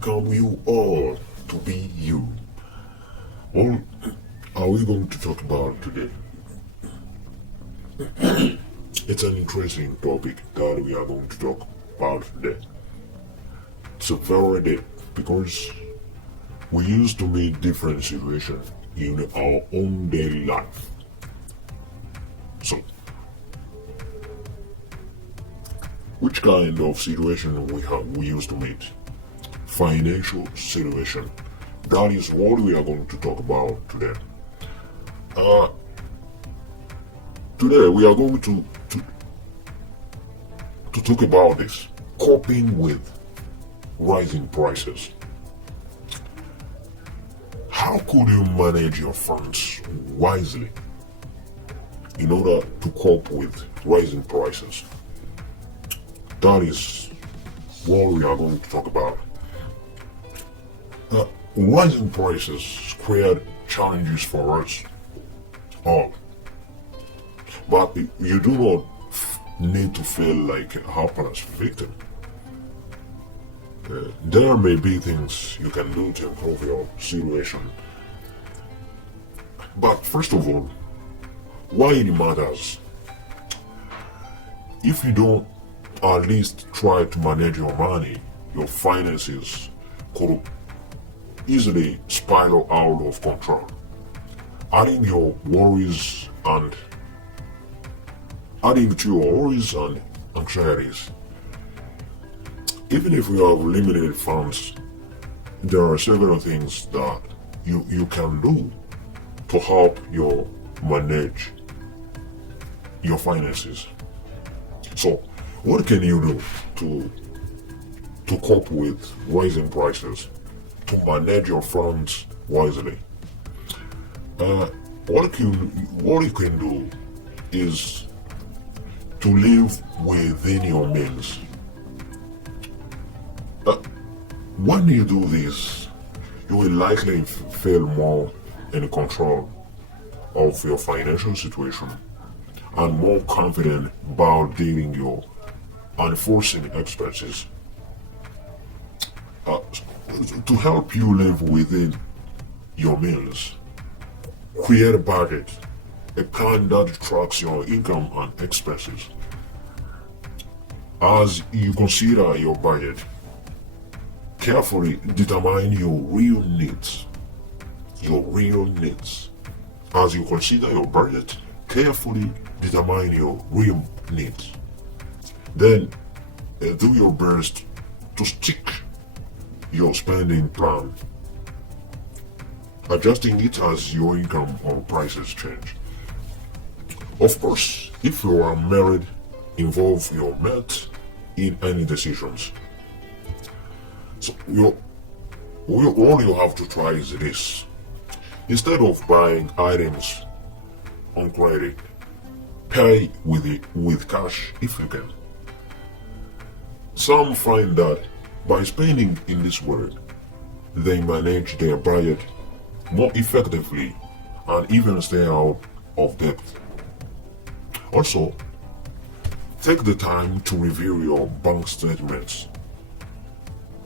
welcome you all to be you. What are we going to talk about today? It's an interesting topic that we are going to talk about today. It's a very deep because we used to meet different situations in our own daily life. So, which kind of situation we used to meet? Financial situation. That is what we are going to talk about today. Today we are going to talk about this coping with rising prices. How could you manage your funds wisely in order to cope with rising prices? That is what we are going to talk about. Rising prices create challenges for us all, but you do not need to feel like a helpless victim. There may be things you can do to improve your situation. But first of all, why it matters? If you don't at least try to manage your money, your finances could easily spiral out of control, adding to your worries and anxieties. Even if you have limited funds, there are several things that you can do to help you manage your finances. So, what can you do to cope with rising prices, to manage your funds wisely? What you can do is to live within your means. When you do this, you will likely feel more in control of your financial situation and more confident about dealing your unforeseen expenses. To help you live within your means, create a budget, a plan that tracks your income and expenses. As you consider your budget, carefully determine your real needs. Your real needs. As you consider your budget, carefully determine your real needs. Then do your best to stick your spending plan, adjusting it as your income or prices change. Of course, if you are married, involve your mate in any decisions. So all you have to try is this. Instead of buying items on credit, pay with cash if you can. Some find that by spending in this way, they manage their budget more effectively and even stay out of debt. Also, take the time to review your bank statements.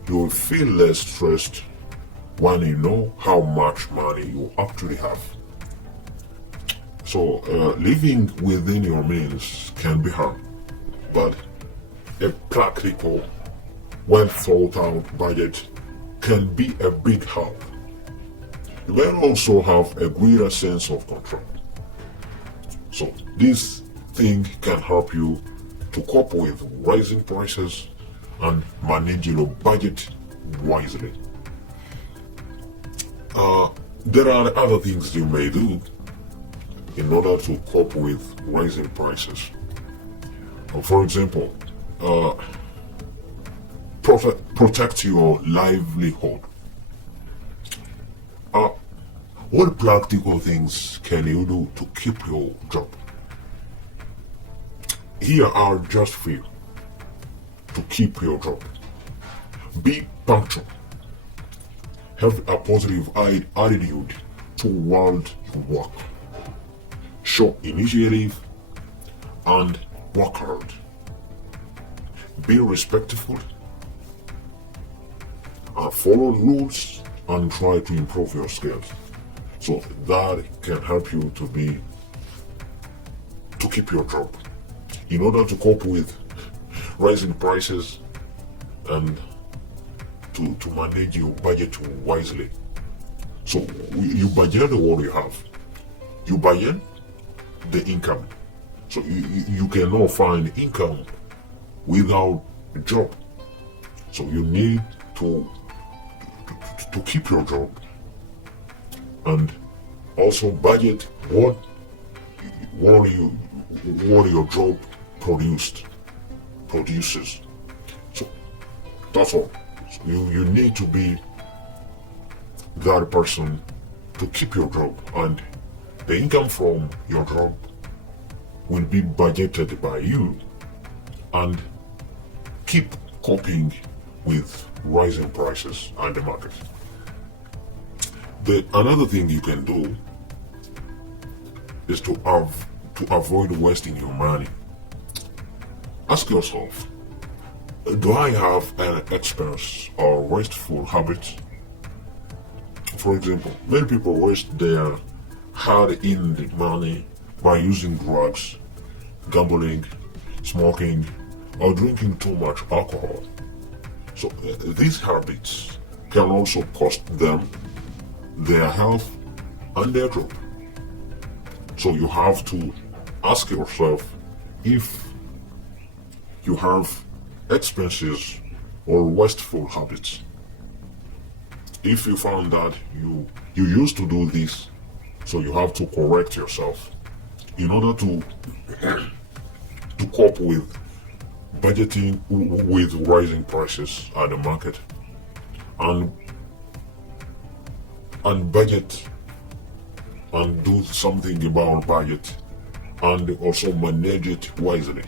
You will feel less stressed when you know how much money you actually have. So, living within your means can be hard, but a practical, well thought out budget can be a big help. You may also have a greater sense of control. So, this thing can help you to cope with rising prices and manage your budget wisely. There are other things you may do in order to cope with rising prices. For example, protect your livelihood. What practical things can you do to keep your job? Here are just few to keep your job. Be punctual. Have a positive attitude toward your work. Show initiative and work hard. Be respectful follow rules and try to improve your skills. So that can help you to keep your job. In order to cope with rising prices and to manage your budget wisely. So you budget what you have. You budget the income. So you cannot find income without a job. So you need to keep your job and also budget what your job produces. So that's all. So you need to be that person to keep your job, and the income from your job will be budgeted by you and keep coping with rising prices and the market. Another thing you can do is to avoid wasting your money. Ask yourself, do I have an expense or wasteful habit? For example, many people waste their hard-earned money by using drugs, gambling, smoking, or drinking too much alcohol. So these habits can also cost them their health and their job. So you have to ask yourself if you have expenses or wasteful habits. If you found that you used to do this, so you have to correct yourself in order to cope with budgeting with rising prices at the market, and budget and do something about budget and also manage it wisely.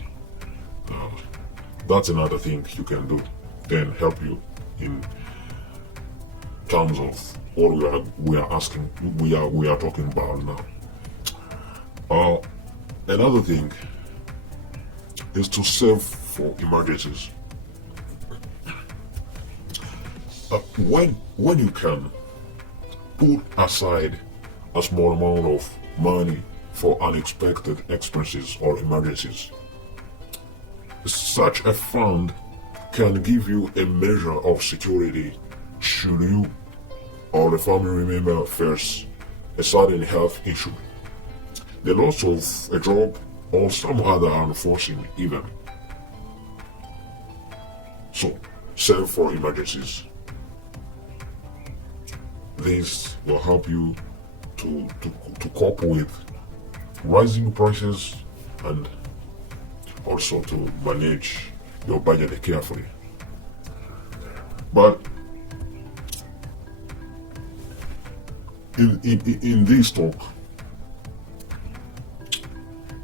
That's another thing you can do, can help you in terms of what we are talking about now. Another thing is to save for emergencies. When you can put aside a small amount of money for unexpected expenses or emergencies, such a fund can give you a measure of security should you or the family member face a sudden health issue, the loss of a job, or some other unforeseen event. So, save for emergencies. This will help you to cope with rising prices and also to manage your budget carefully. But in this talk,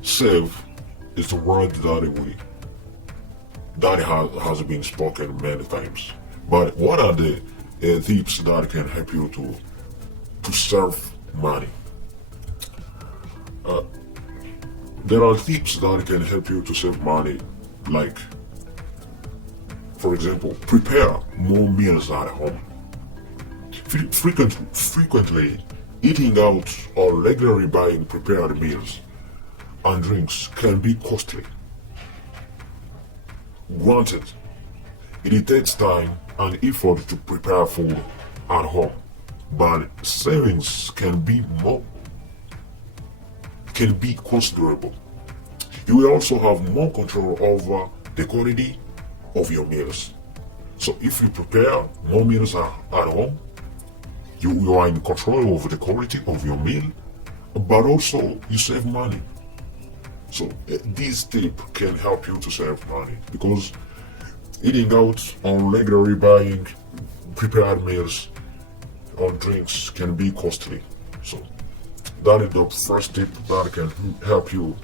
save is a word that has been spoken many times. But what are the tips that can help you to save money? There are tips that can help you to save money, like, for example, prepare more meals at home. Frequently eating out or regularly buying prepared meals and drinks can be costly. Granted, it takes time and effort to prepare food at home, but savings can be considerable. You will also have more control over the quality of your meals. So if you prepare more meals at home, you are in control over the quality of your meal, but also you save money. So this tip can help you to save money, because eating out or regularly buying prepared meals or drinks can be costly. So that is the first tip that can help you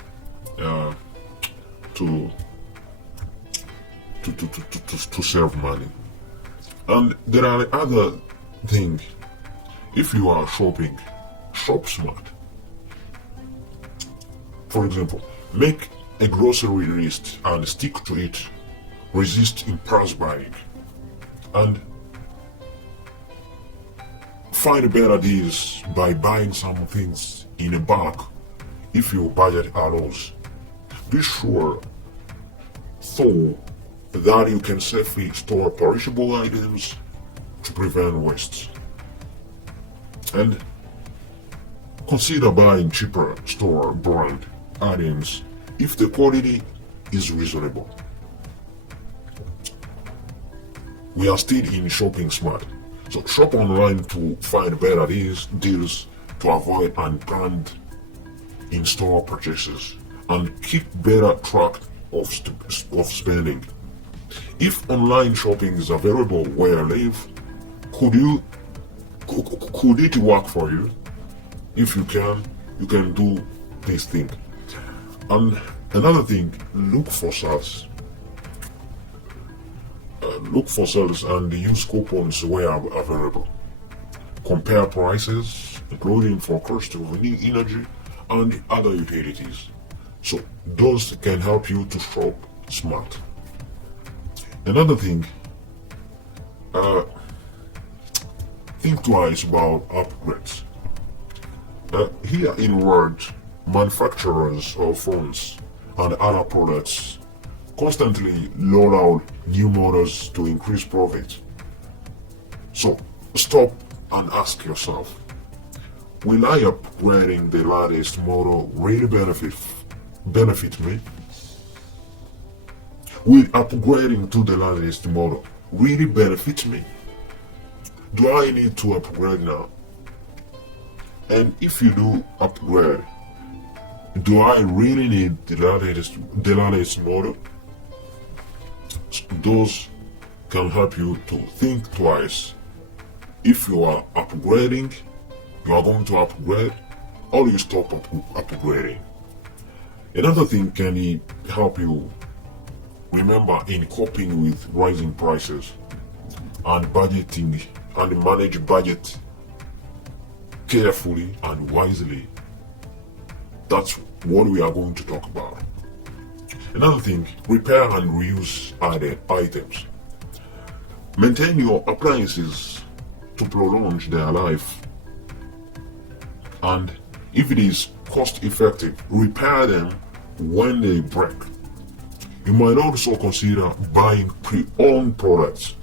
to save money. And there are other things. If you are shopping, shop smart. For example, make a grocery list and stick to it. Resist impulse buying. And find better deals by buying some things in a bulk if your budget allows. Be sure, though, that you can safely store perishable items to prevent waste. And consider buying cheaper store brand items if the quality is reasonable. We are still in shopping smart, so shop online to find better deals to avoid unplanned in-store purchases and keep better track of spending. If online shopping is available where you live, could it work for you? If you can do this thing. And another thing, look for sales. Look for sales and use coupons where available. Compare prices, including for cost of energy and other utilities. So those can help you to shop smart. Another thing, think twice about upgrades. Here in words, manufacturers of phones and other products constantly roll out new models to increase profit. So stop and ask yourself, will I upgrading the latest model really benefit me? Will upgrading to the latest model really benefit me? Do I need to upgrade now? And if you do upgrade, do I really need the latest model? Those can help you to think twice. If you are upgrading, you are going to upgrade, or you stop upgrading. Another thing can help you remember in coping with rising prices and budgeting and manage budget carefully and wisely. That's what we are going to talk about. Another thing, repair and reuse items. Maintain your appliances to prolong their life, and if it is cost effective, repair them when they break. You might also consider buying pre-owned products.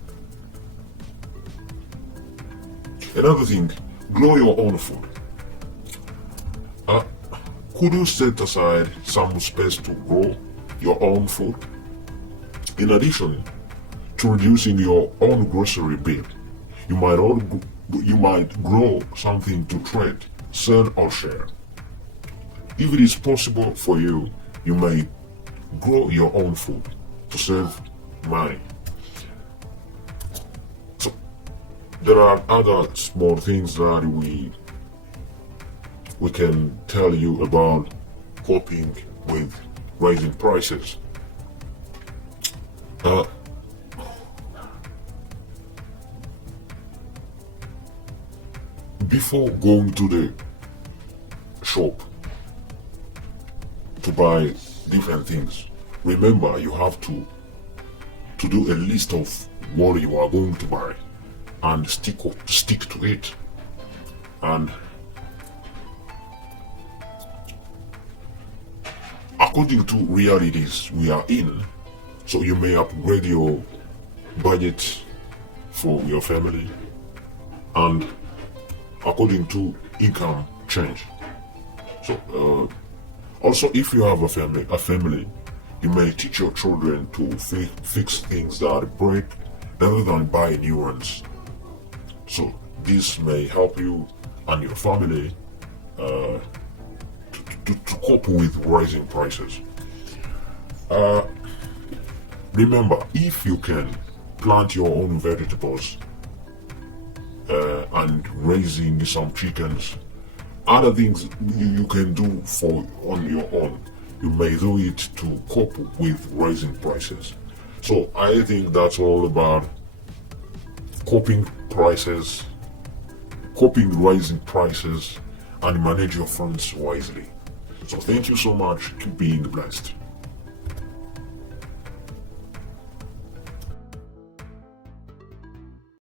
Another thing, grow your own food. Could you set aside some space to grow your own food? In addition to reducing your own grocery bill, you might grow something to trade, sell, or share. If it is possible for you, you may grow your own food to save money. So there are other small things that we can tell you about coping with rising prices. Before going to the shop to buy different things, remember you have to do a list of what you are going to buy and stick to it. And according to realities we are in, so you may upgrade your budget for your family and according to income change. So also, if you have a family, you may teach your children to fix things that break rather than buy new ones. So this may help you and your family to cope with rising prices. Remember, if you can plant your own vegetables and raising some chickens, other things you can do on your own, you may do it to cope with rising prices. So I think that's all about coping rising prices, and manage your funds wisely. So thank you so much. Keep being blessed.